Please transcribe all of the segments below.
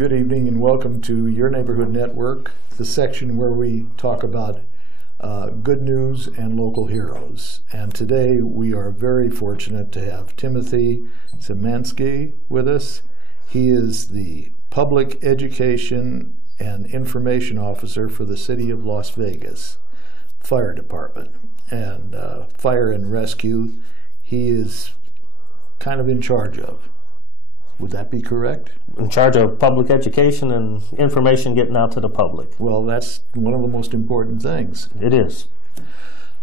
Good evening and welcome to Your Neighborhood Network, the section where we talk about good news and local heroes. And today we are very fortunate to have Timothy Szymanski with us. He is the Public Education and Information Officer for the City of Las Vegas Fire Department and Fire and Rescue. He is kind of in charge of. Would that be correct? In charge of public education and information getting out to the public. Well, that's one of the most important things. It is.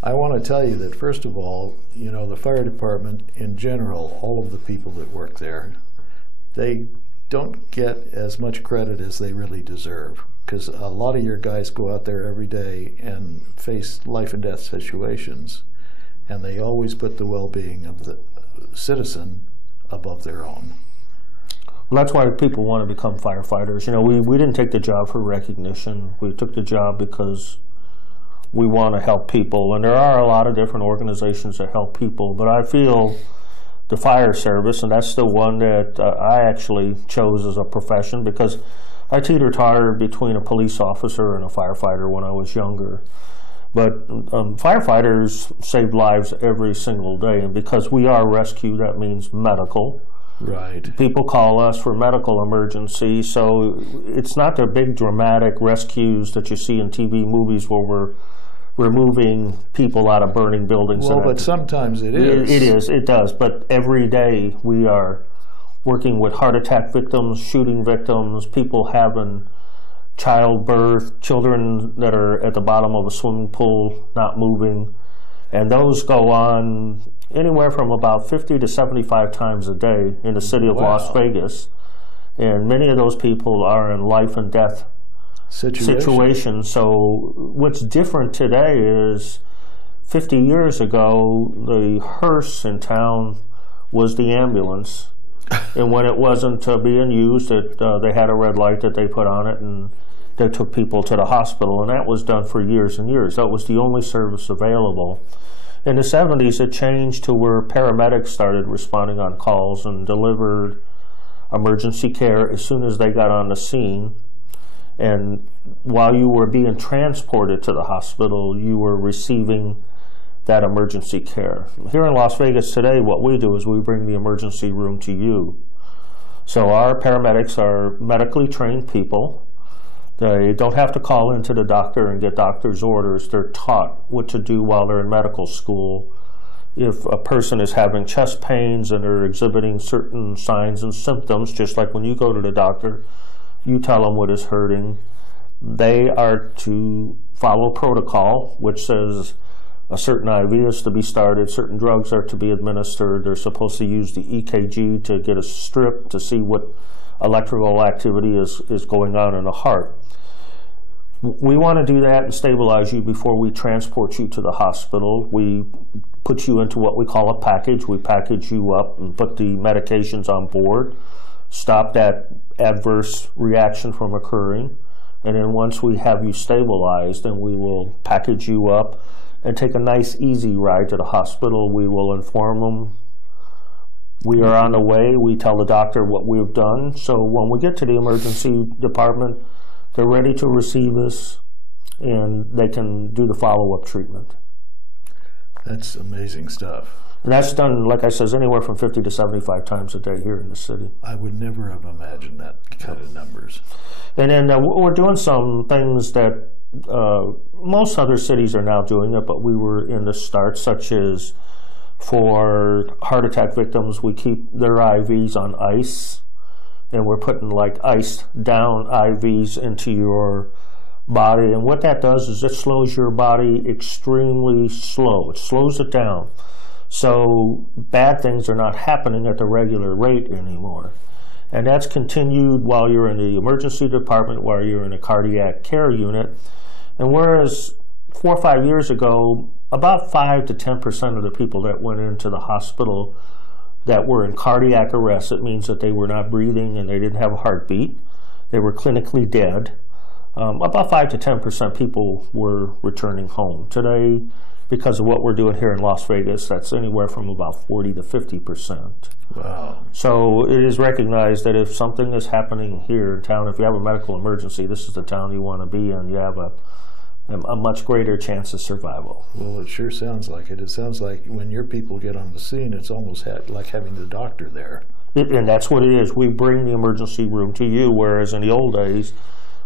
I want to tell you that, first of all, you know, the fire department in general, all of the people that work there, they don't get as much credit as they really deserve, because a lot of your guys go out there every day and face life and death situations, and they always put the well-being of the citizen above their own. Well, that's why people want to become firefighters. You know, we didn't take the job for recognition. We took the job because we want to help people. And there are a lot of different organizations that help people. But I feel the fire service, and that's the one that I actually chose as a profession, because I teeter-tottered between a police officer and a firefighter when I was younger. But firefighters save lives every single day. And because we are rescue, that means medical. Right. People call us for medical emergencies, so it's not the big dramatic rescues that you see in TV movies where we're removing people out of burning buildings. Well, but sometimes it is. It does. But every day we are working with heart attack victims, shooting victims, people having childbirth, children that are at the bottom of a swimming pool not moving, and those go on anywhere from about 50 to 75 times a day in the city of Las Vegas. And many of those people are in life and death situations. So what's different today is 50 years ago, the hearse in town was the ambulance. And when it wasn't being used, they had a red light that they put on it, and they took people to the hospital. And that was done for years and years. That was the only service available. In the 70s, it changed to where paramedics started responding on calls and delivered emergency care as soon as they got on the scene. And while you were being transported to the hospital, you were receiving that emergency care. Here in Las Vegas today, what we do is we bring the emergency room to you. So our paramedics are medically trained people. They don't have to call into the doctor and get doctor's orders. They're taught what to do while they're in medical school. If a person is having chest pains and they're exhibiting certain signs and symptoms, just like when you go to the doctor, you tell them what is hurting. They are to follow protocol, which says a certain IV is to be started, certain drugs are to be administered. They're supposed to use the EKG to get a strip to see what electrical activity is going on in the heart. We want to do that and stabilize you before we transport you to the hospital. We put you into what we call a package. We package you up and put the medications on board, stop that adverse reaction from occurring, and then once we have you stabilized, then we will package you up and take a nice easy ride to the hospital. We will inform them we are on the way. We tell the doctor what we've done. So when we get to the emergency department, they're ready to receive us, and they can do the follow-up treatment. That's amazing stuff. And that's done, like I says, anywhere from 50 to 75 times a day here in the city. I would never have imagined that kind of numbers. And then we're doing some things that most other cities are now doing it, but we were in the start, such as for heart attack victims, we keep their IVs on ice, and we're putting like iced down IVs into your body. And what that does is it slows your body extremely slow. It slows it down. So bad things are not happening at the regular rate anymore. And that's continued while you're in the emergency department, while you're in a cardiac care unit. And whereas 4 or 5 years ago, about 5 to 10% of the people that went into the hospital that were in cardiac arrest, it means that they were not breathing and they didn't have a heartbeat. They were clinically dead. About 5 to 10% people were returning home. Today, because of what we're doing here in Las Vegas. That's anywhere from about 40 to 50%. Wow. So it is recognized that if something is happening here in town, if you have a medical emergency, this is the town you want to be in. You have a much greater chance of survival. Well, it sure sounds like it. It sounds like when your people get on the scene, it's almost like having the doctor there. And that's what it is. We bring the emergency room to you, whereas in the old days,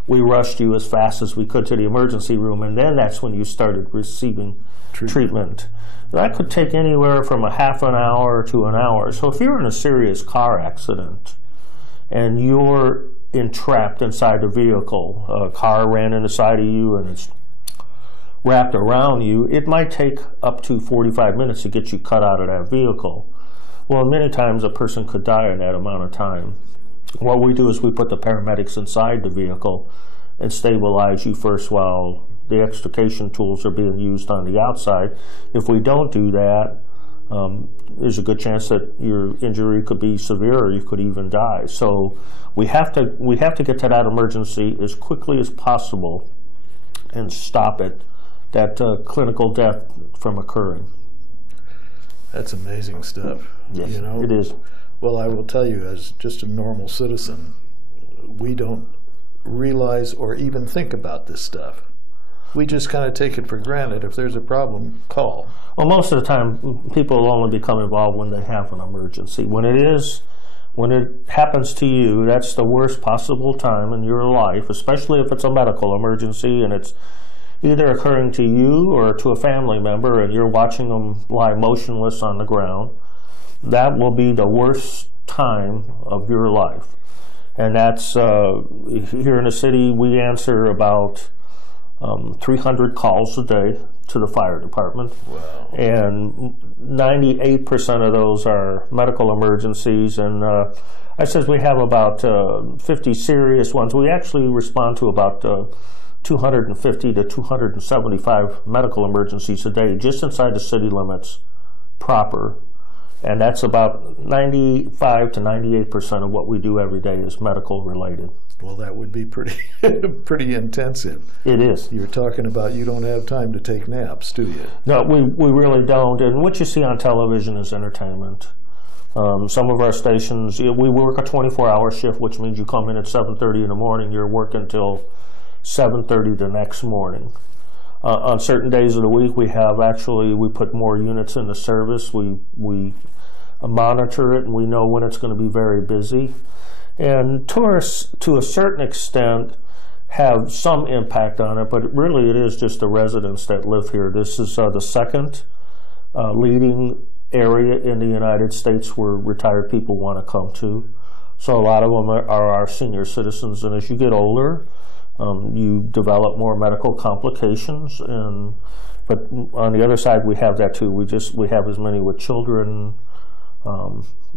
we rushed you as fast as we could to the emergency room, and then that's when you started receiving treatment. That could take anywhere from a half an hour to an hour. So if you're in a serious car accident and you're entrapped inside the vehicle, a car ran in the side of you and it's wrapped around you, it might take up to 45 minutes to get you cut out of that vehicle. Well, many times a person could die in that amount of time. What we do is we put the paramedics inside the vehicle and stabilize you first while the extrication tools are being used on the outside. If we don't do that, there's a good chance that your injury could be severe or you could even die. So we have to get to that emergency as quickly as possible and stop it, that clinical death from occurring. That's amazing stuff. Yes, it is. Well, I will tell you, as just a normal citizen, we don't realize or even think about this stuff. We just kind of take it for granted. If there's a problem, call. Well, most of the time, people only become involved when they have an emergency. When it happens to you, that's the worst possible time in your life, especially if it's a medical emergency and it's either occurring to you or to a family member and you're watching them lie motionless on the ground. That will be the worst time of your life. And that's, here in the city, we answer about 300 calls a day to the fire department. Wow. And 98% of those are medical emergencies. And I says we have about 50 serious ones. We actually respond to about 250 to 275 medical emergencies a day just inside the city limits proper. And that's about 95 to 98% of what we do every day is medical related. Well, that would be pretty intensive. It is. You're talking about you don't have time to take naps, do you? No, we really don't. And what you see on television is entertainment. Some of our stations, we work a 24-hour shift, which means you come in at 7:30 in the morning, you're working until 7:30 the next morning. On certain days of the week, we put more units into service. We monitor it, and we know when it's going to be very busy. And tourists, to a certain extent, have some impact on it, but really it is just the residents that live here. This is the second leading area in the United States where retired people want to come to. So a lot of them are our senior citizens, and as you get older, you develop more medical complications, but on the other side we have that too. We have as many with children,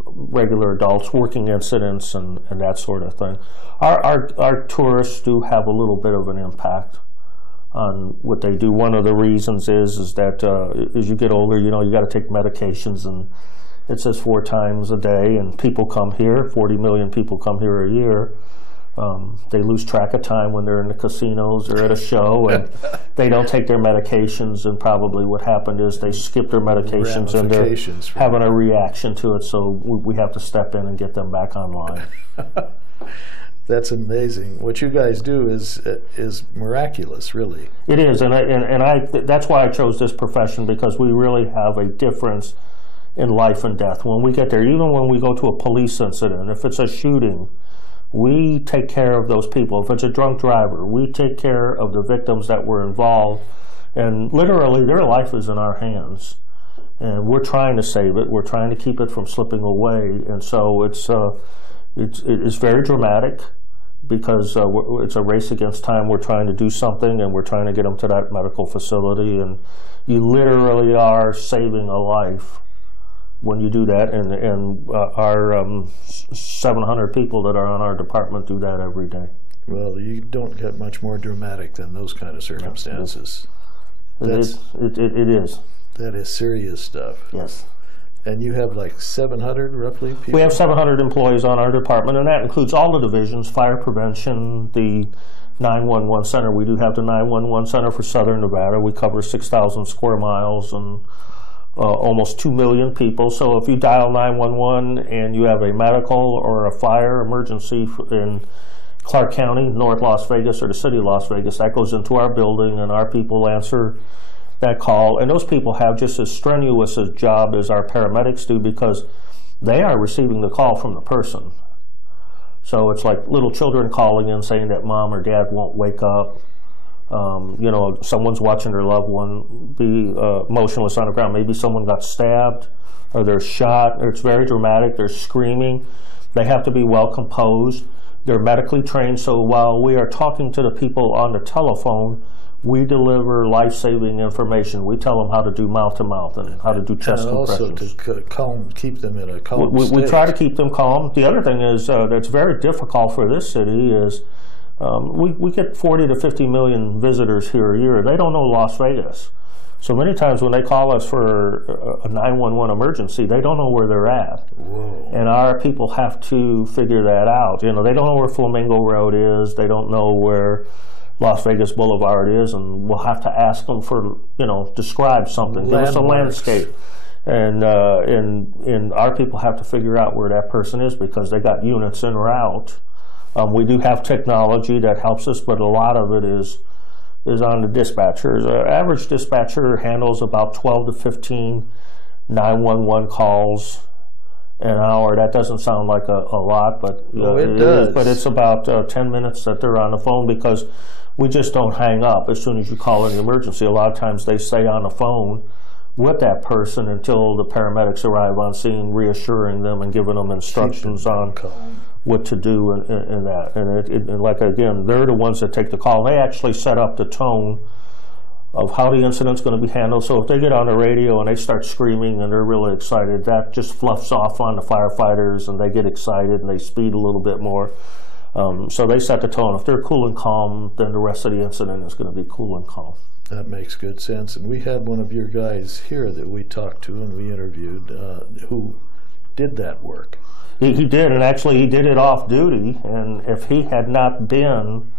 regular adults, working incidents, and that sort of thing. Our tourists do have a little bit of an impact on what they do. One of the reasons is that as you get older, you got to take medications, and it says 4 times a day, and people come here. 40 million people come here a year. They lose track of time when they're in the casinos or at a show, and they don't take their medications, and probably what happened is they skip their medications and they're having a reaction to it, so we have to step in and get them back online. That's amazing. What you guys do is miraculous, really. It is, and that's why I chose this profession, because we really have a difference in life and death. When we get there, even when we go to a police incident, if it's a shooting, we take care of those people. If it's a drunk driver, we take care of the victims that were involved. And literally, their life is in our hands. And we're trying to save it. We're trying to keep it from slipping away. And so it's very dramatic, because it's a race against time. We're trying to do something, and we're trying to get them to that medical facility. And you literally are saving a life when you do that, and our 700 people that are on our department do that every day. Well, you don't get much more dramatic than those kind of circumstances. It is. That is serious stuff. Yes. And you have like 700 roughly people? We have 700 employees on our department, and that includes all the divisions: fire prevention, the 911 center. We do have the 911 center for Southern Nevada. We cover 6,000 square miles and almost 2 million people. So if you dial 911 and you have a medical or a fire emergency in Clark County, North Las Vegas, or the city of Las Vegas, that goes into our building, and our people answer that call. And those people have just as strenuous a job as our paramedics do, because they are receiving the call from the person. So it's like little children calling in saying that mom or dad won't wake up. You know, someone's watching their loved one be motionless on the ground. Maybe someone got stabbed or they're shot. It's very dramatic. They're screaming. They have to be well composed. They're medically trained, so while we are talking to the people on the telephone, we deliver life-saving information. We tell them how to do mouth-to-mouth and how to do chest compressions. Also to keep them in a calm state. We try to keep them calm. The other thing is that's very difficult for this city is we get 40 to 50 million visitors here a year. They don't know Las Vegas. So many times when they call us for a 911 emergency, they don't know where they're at. Whoa. And our people have to figure that out. You know, they don't know where Flamingo Road is. They don't know where Las Vegas Boulevard is, and we'll have to ask them for, you know, describe something. Give us a landscape. And our people have to figure out where that person is, because they got units en route. We do have technology that helps us, but a lot of it is on the dispatchers. Average dispatcher handles about 12 to 15 911 calls an hour. That doesn't sound like a lot, but it does. But it's about 10 minutes that they're on the phone, because we just don't hang up as soon as you call an emergency. A lot of times they stay on the phone with that person until the paramedics arrive on scene, reassuring them and giving them instructions on what to do in that. And like, again, they're the ones that take the call. They actually set up the tone of how the incident's going to be handled. So if they get on the radio and they start screaming and they're really excited, that just fluffs off on the firefighters, and they get excited and they speed a little bit more. So they set the tone. If they're cool and calm, then the rest of the incident is going to be cool and calm. That makes good sense. And we had one of your guys here that we talked to and we interviewed who did that work. He did, and actually he did it off duty, and if he had not been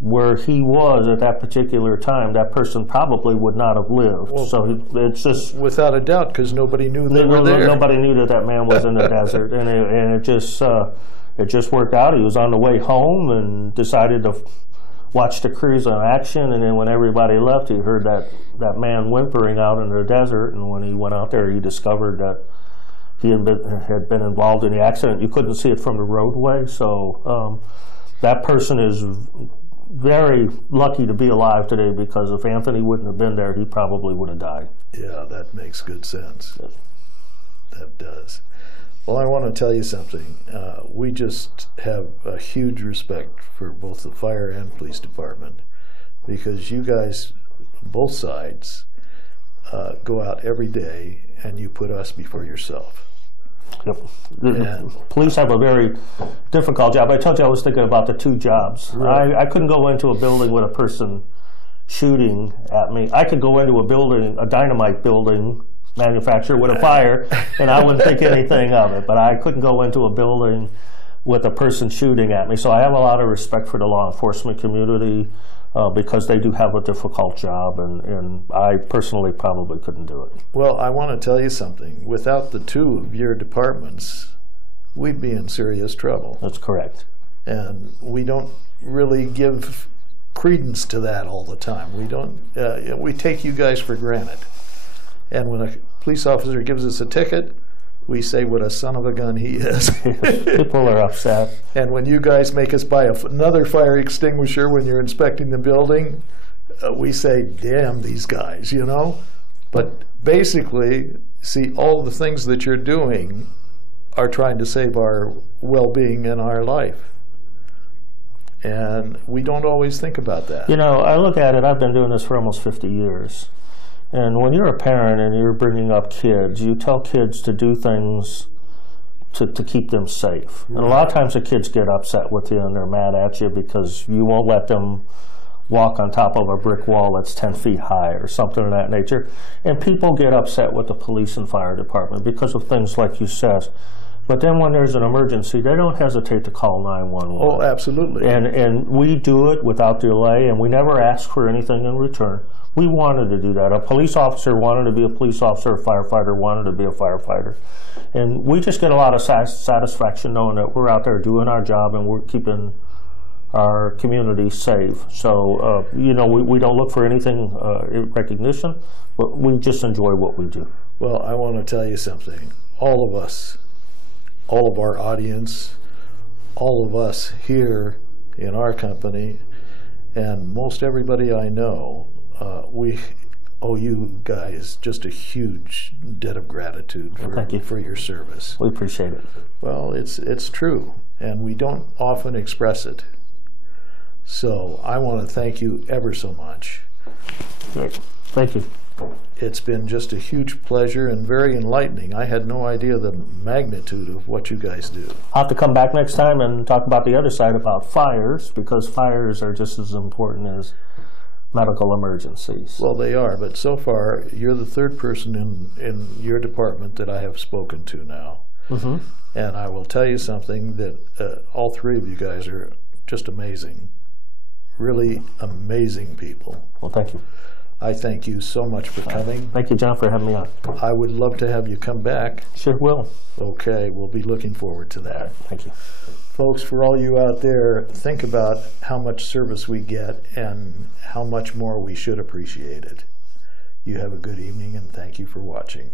where he was at that particular time, that person probably would not have lived. Well, so it's just... Without a doubt, because nobody knew they were there. Nobody knew that man was in the desert, and it just worked out. He was on the way home and decided to watch the crews in action, and then when everybody left, he heard that man whimpering out in the desert, and when he went out there, he discovered that he had been involved in the accident. You couldn't see it from the roadway, so that person is very lucky to be alive today, because if Anthony wouldn't have been there, he probably would have died. Yeah, that makes good sense. Yeah. That does. Well, I want to tell you something. We just have a huge respect for both the fire and police department, because you guys, both sides, go out every day and you put us before yourself. Yep. The police have a very difficult job. I told you I was thinking about the two jobs. Right. I couldn't go into a building with a person shooting at me. I could go into a building, a dynamite building manufacturer with a fire, and I wouldn't think anything of it. But I couldn't go into a building with a person shooting at me. So I have a lot of respect for the law enforcement community, because they do have a difficult job, and I personally probably couldn't do it. Well, I want to tell you something. Without the two of your departments, we'd be in serious trouble. That's correct. And we don't really give credence to that all the time. We don't. We take you guys for granted. And when a police officer gives us a ticket, we say what a son of a gun he is. People are upset. And when you guys make us buy another fire extinguisher when you're inspecting the building, we say, damn these guys, you know? But basically, see, all the things that you're doing are trying to save our well-being and our life. And we don't always think about that. You know, I look at it, I've been doing this for almost 50 years. And when you're a parent and you're bringing up kids, you tell kids to do things to keep them safe. Right. And a lot of times the kids get upset with you and they're mad at you because you won't let them walk on top of a brick wall that's 10 feet high or something of that nature. And people get upset with the police and fire department because of things like you said. But then when there's an emergency, they don't hesitate to call 911. Oh, absolutely. And we do it without delay, and we never ask for anything in return. We wanted to do that. A police officer wanted to be a police officer, a firefighter wanted to be a firefighter. And we just get a lot of satisfaction knowing that we're out there doing our job and we're keeping our community safe. So, you know, we don't look for anything recognition, but we just enjoy what we do. Well, I want to tell you something. All of us, all of our audience, all of us here in our company, and most everybody I know, we owe you guys just a huge debt of gratitude for your service. We appreciate it. Well, it's true, and we don't often express it. So I want to thank you ever so much. Great. Thank you. It's been just a huge pleasure and very enlightening. I had no idea the magnitude of what you guys do. I'll have to come back next time and talk about the other side about fires, because fires are just as important as medical emergencies. Well, they are, but so far you're the third person in your department that I have spoken to now. Mm-hmm. And I will tell you something, that all three of you guys are just amazing. Really amazing people. Well, thank you. I thank you so much for coming. Thank you, John, for having me on. I would love to have you come back. Sure will. Okay, we'll be looking forward to that. Thank you. Folks, for all you out there, think about how much service we get and how much more we should appreciate it. You have a good evening, and thank you for watching.